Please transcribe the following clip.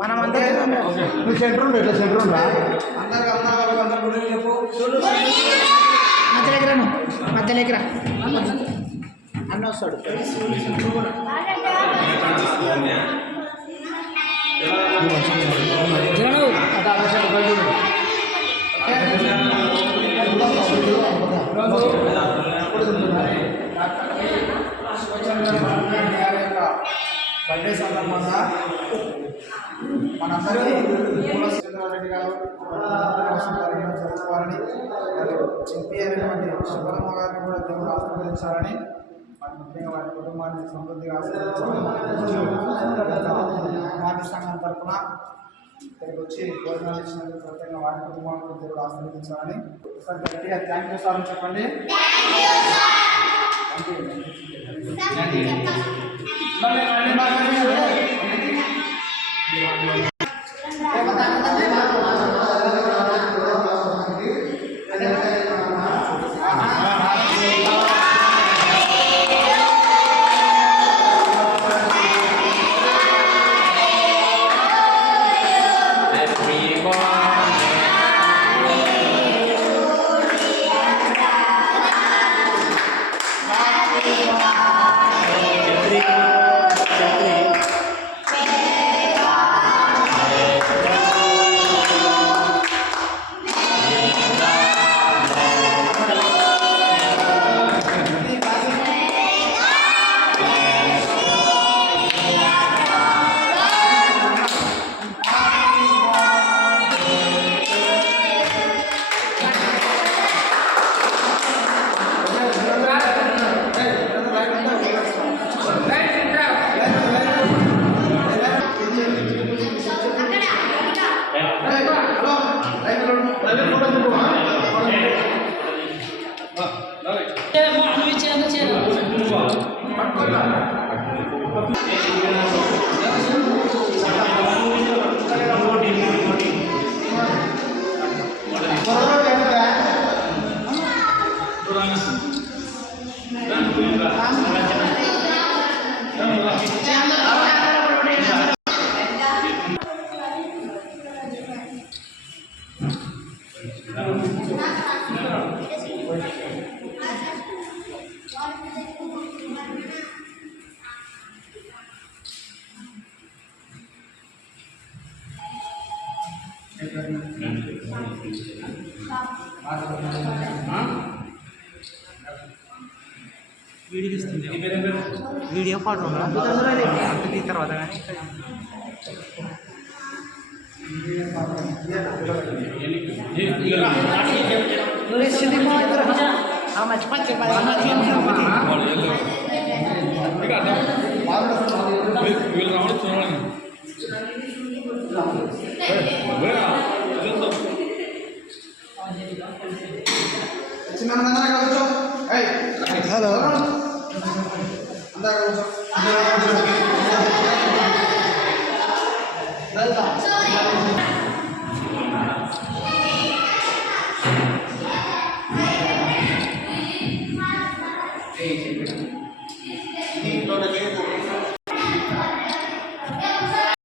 మనం అందరం నువ్వు సెంటర్ ఉండు ఎట్లా సెంటర్ ఉందా మధ్యలోకి రా అన్న వస్తాడు బర్త్డే సందర్భంగా మనందరికీ చంద్రారెడ్డి గారు జరుపుకోవాలని ఎంపీ అయినటువంటి శుభ్రమ్మ గారిని కూడా దేవుడు ఆశీర్వదించాలని ముఖ్యంగా వారి కుటుంబాన్ని సమృద్ధిగా ఆశీర్వదించాలని మాజీ సంఘం తరఫున ఇక్కడికి వచ్చి భోజనాలు ఇచ్చినందుకు ప్రత్యేకంగా వారి కుటుంబానికి దేవుడు ఆశీర్వదించాలని ఒకసారి గట్టిగా థ్యాంక్ యూ సార్ అని చెప్పండి. వీడియో పాటు అంతకి తర్వాత కానీ మంచి మంచి హలో